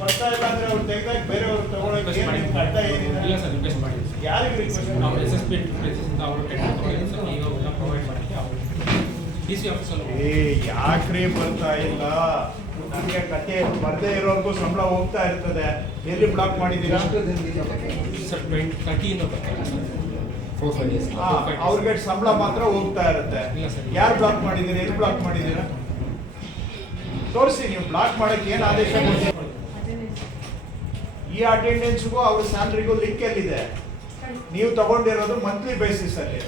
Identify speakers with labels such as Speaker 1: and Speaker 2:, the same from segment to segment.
Speaker 1: ಬರ್ತಾ ಇಲ್ಲ ಅಂದ್ರೆ ಅವ್ರು ತೆಗ್ದಾಗ ಬೇರೆಯವ್ರು ತಗೊಳಕ್ಕೆ
Speaker 2: ರಿಕ್ವೆಸ್ಟ್
Speaker 1: ಏನ್ ಏನಿದೆ
Speaker 2: ಇಲ್ಲ ಸರ್ ರಿಕ್ವೆಸ್ಟ್ ಮಾಡಿದ್ವಿ ಸರ್
Speaker 1: ಯಾರಿಗೆ ರಿಕ್ವೆಸ್ಟ್
Speaker 2: ನಾವು ಎಸ್ ಎಸ್ ಪಿ ಅಂತ ಅವರು ಟೆಕ್ನಿಕ್ ತಗೊಂಡಿದ್ದೀವಿ ಸರ್ ಈಗ ಎಲ್ಲ ಪ್ರೊವೈಡ್ ಮಾಡೋಕ್ಕೆ ಅವರು ಡಿ ಸಿ ಆಫೀಸಲ್ಲಿ
Speaker 1: ಏ ಯಾಕ್ರಿ ಬರ್ತಾ ಇಲ್ಲ ನಮಗೆ ಕತೆ ಬರ್ದೇ ಇರೋರ್ಗೂ ಸಂಬಳ ಹೋಗ್ತಾ ಇರ್ತದೆ ಎಲ್ಲಿ ಬ್ಲಾಕ್ ಮಾಡಿದ್ದೀರಾ
Speaker 2: ಸರ್. ಟ್ವೆಂಟಿ ತರ್ಟಿಯಿಂದ ಬರ್ತಾರೆ ಸರ್
Speaker 1: ಅವ್ರಿಗೆ ಸಂಬಳ ಮಾತ್ರ ಹೋಗ್ತಾ ಇರುತ್ತೆ. ಯಾರು ಬ್ಲಾಕ್ ಮಾಡಿದೀರಾ ಎಲ್ಲಿ ಬ್ಲಾಕ್ ಮಾಡಿದ್ದೀರಾ? ತೋರಿಸಿ ನೀವು ಬ್ಲಾಕ್ ಮಾಡಕ್ಕೆ ಏನು ಆದೇಶ? ಈ ಅಟೆಂಡೆನ್ಸ್ಗೂ ಅವ್ರ ಸ್ಯಾಲ್ರಿಗೂ ಲಿಂಕ್ ಎಲ್ಲಿದೆ? ನೀವು ತಗೊಂಡಿರೋದು ಮಂತ್ಲಿ ಬೇಸಿಸ್ ಅಲ್ಲಿ.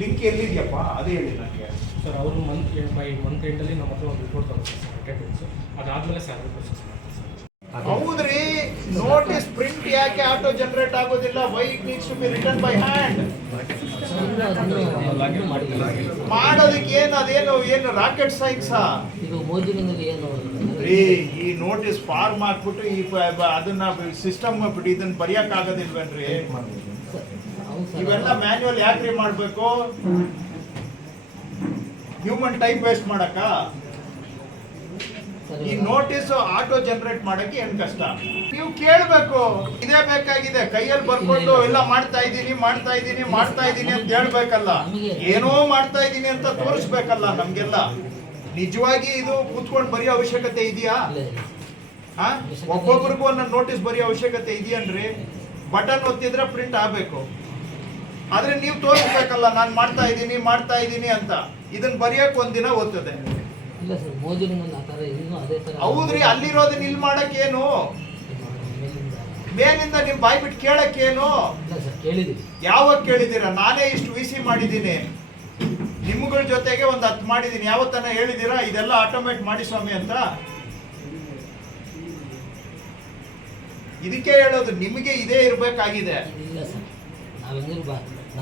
Speaker 1: ಲಿಂಕ್ ಎಲ್ಲಿದೆಯಪ್ಪ? ಅದು ಹೇಳಿ ನನಗೆ.
Speaker 2: ಸರ್ ಅವರು ಮಂತ್ ಬೈ ಮಂತ್ ಎಂಡಲ್ಲಿ ನಮ್ಮ ಹತ್ರ ಒಂದು ರಿಪೋರ್ಟ್ ತಗೊಳ್ತಾರೆ ಸರ್ ಅಟೆಂಡೆನ್ಸ್ ಅದಾದಮೇಲೆ ಸ್ಯಾಲ್ರಿ ಪ್ರೊಸೆಸ್ ಮಾಡ್ತಾರೆ ಸರ್.
Speaker 1: ಹೌದ್ರಿ? ನೋಟಿಸ್ ಪ್ರಿಂಟ್ ಯಾಕೆ ಆಟೋ ಜನರೇಟ್ ಆಗೋದಿಲ್ಲ? Why it needs to be return by hand ಮಾಡೋದಕ್ಕೆ ಏನು ಅದೇನು ಏನು ರಾಕೆಟ್ ಸೈನ್ಸ್
Speaker 3: ಇದು ಮೋದಿನಲ್ಲಿ ಏನು
Speaker 1: ರೀ ಈ ನೋಟಿಸ್ ಫಾರ್ಮ್ ಹಾಕ್ಬಿಟ್ಟು ಈ ಅದನ್ನ ಸಿಸ್ಟಮ್ ಇದನ್ನ ಬರೆಯಕ್ ಆಗೋದಿಲ್ವೇನ್ರಿ. ಇವೆಲ್ಲ ಮ್ಯಾನ್ಯುವಲ್ ಯಾಕ್ರಿ ಮಾಡ್ಬೇಕು? ಹ್ಯೂಮನ್ ಟೈಪ್ ವೇಸ್ಟ್ ಮಾಡಕ್ಕ? ಈ ನೋಟಿಸ್ ಆಟೋ ಜನರೇಟ್ ಮಾಡಕ್ಕೆ ಏನ್ ಕಷ್ಟ? ನೀವು ಕೇಳಬೇಕು ಇದೇ ಬೇಕಾಗಿದೆ ಕೈಯಲ್ಲಿ ಬರ್ಕೊಂಡು ಎಲ್ಲ ಮಾಡ್ತಾ ಇದ್ದೀನಿ ಮಾಡ್ತಾ ಇದ್ದೀನಿ ಮಾಡ್ತಾ ಇದ್ದೀನಿ ಅಂತ ಹೇಳ್ಬೇಕಲ್ಲ. ಏನೋ ಮಾಡ್ತಾ ಇದ್ದೀನಿ ಅಂತ ತೋರಿಸ್ಬೇಕಲ್ಲ ನಮ್ಗೆಲ್ಲ. ನಿಜವಾಗಿ ಇದು ಕೂತ್ಕೊಂಡು ಬರೆಯೋ ಅವಶ್ಯಕತೆ ಇದೆಯಾ? ಒಬ್ಬೊಬ್ರಿಗೂ ಒಂದೊಂದು ನೋಟಿಸ್ ಬರೆಯೋ ಅವಶ್ಯಕತೆ ಇದೆಯನ್ರಿ? ಬಟನ್ ಒತ್ತಿದ್ರೆ ಪ್ರಿಂಟ್ ಆಗ್ಬೇಕು. ಆದ್ರೆ ನೀವು ತೋರಿಸ್ಬೇಕಲ್ಲ ನಾನು ಮಾಡ್ತಾ ಇದ್ದೀನಿ ಮಾಡ್ತಾ ಇದ್ದೀನಿ ಅಂತ. ಇದನ್ನ ಬರೆಯೋಕೆ ಒಂದಿನ ಓದ್ತದೆ.
Speaker 3: ಇಲ್ಲ ಸರ್ ಮೋದಿ ಮುಂದೆ ಆ ಥರ ಇನ್ನೂ ಅದೇ ಥರ
Speaker 1: ಹೌದ್ರಿ ಅಲ್ಲಿರೋದನ್ನ ಇಲ್ಲಿ ಮಾಡಕ್ಕೇನು?
Speaker 3: ಮೇಲಿಂದ
Speaker 1: ನಿಮ್ ಬಾಯ್ ಬಿಟ್ಟು ಕೇಳಕ್ಕೇನು?
Speaker 3: ಇಲ್ಲ ಸರ್ ಕೇಳಿದ್ದೀವಿ
Speaker 1: ಯಾವಾಗ ಕೇಳಿದ್ದೀರಾ? ನಾನೇ ಇಷ್ಟು ವಿ ಸಿ ಮಾಡಿದ್ದೀನಿ. ನಿಮ್ಗಳ ಜೊತೆಗೆ ಒಂದು ಹತ್ತು ಮಾಡಿದ್ದೀನಿ. ಯಾವತ್ತನ ಹೇಳಿದ್ದೀರಾ? ಇದೆಲ್ಲ ಆಟೋಮೇಟ್ ಮಾಡಿ ಸ್ವಾಮಿ ಅಂತ. ಇದಕ್ಕೆ ಹೇಳೋದು ನಿಮಗೆ ಇದೇ ಇರಬೇಕಾಗಿದೆ.
Speaker 3: ಇಲ್ಲ ಸರ್ ನಾವೆಲ್ಲರೂ ಬಾ.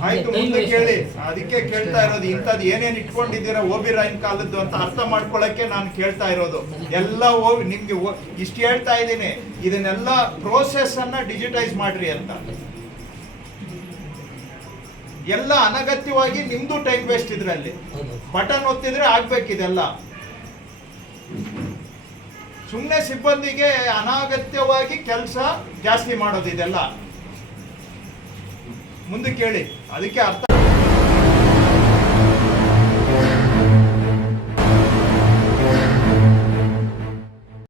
Speaker 1: ಆಯ್ತು ಮುಂದೆ ಕೇಳಿ. ಅದಕ್ಕೆ ಕೇಳ್ತಾ ಇರೋದು ಇಂಥದ್ದು ಏನೇನ್ ಇಟ್ಕೊಂಡಿದ್ದೀರಾ ಓಬಿ ರಾಯನ್ ಕಾಲದ್ದು ಅಂತ ಅರ್ಥ ಮಾಡ್ಕೊಳಕ್ಕೆ ನಾನು ಕೇಳ್ತಾ ಇರೋದು. ಎಲ್ಲ ಹೋಗಿ ನಿಮ್ಗೆ ಇಷ್ಟು ಹೇಳ್ತಾ ಇದ್ದೀನಿ. ಇದನ್ನೆಲ್ಲ ಪ್ರೋಸೆಸ್ ಅನ್ನ ಡಿಜಿಟೈಸ್ ಮಾಡ್ರಿ ಅಂತ. ಎಲ್ಲ ಅನಗತ್ಯವಾಗಿ ನಿಮ್ದು ಟೈಮ್ ವೇಸ್ಟ್ ಇದ್ರಲ್ಲಿ. ಬಟನ್ ಒತ್ತಿದ್ರೆ ಆಗ್ಬೇಕಿದೆಲ್ಲ ಸುಮ್ಮನೆ ಸಿಬ್ಬಂದಿಗೆ ಅನಗತ್ಯವಾಗಿ ಕೆಲಸ ಜಾಸ್ತಿ ಮಾಡೋದು ಇದೆಲ್ಲ. ಮುಂದೆ ಕೇಳಿ. ಅದಕ್ಕೆ ಅರ್ಥ